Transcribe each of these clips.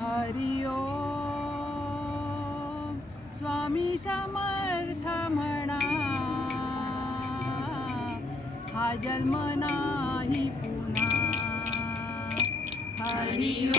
हरि स्वामी समर्थ म्हणा. हा जन्म नाही पुन्हा. हरि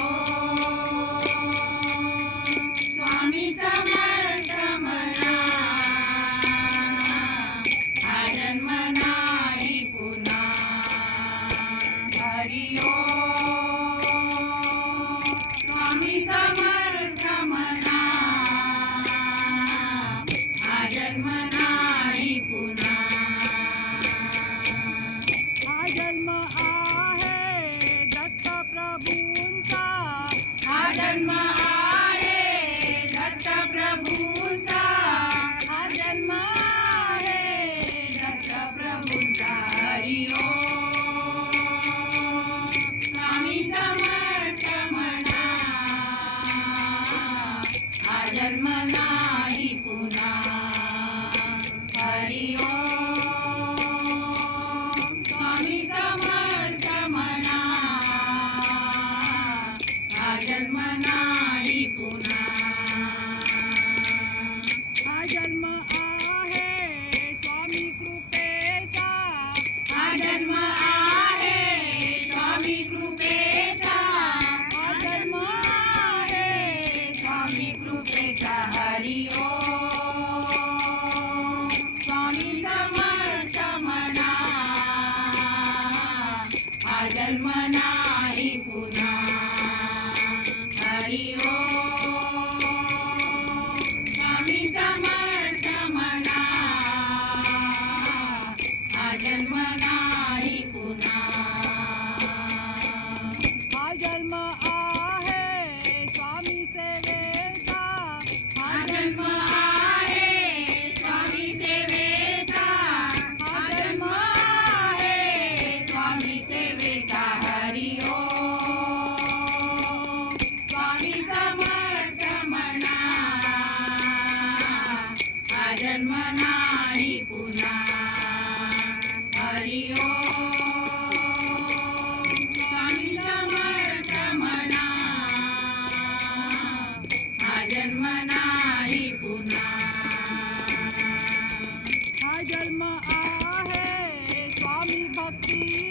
time. नाही पुन्हा. हरि स्वामी समर्थ म्हणा जन्म नाही पुन्हा. हा जन्म आहे स्वामी भक्ती.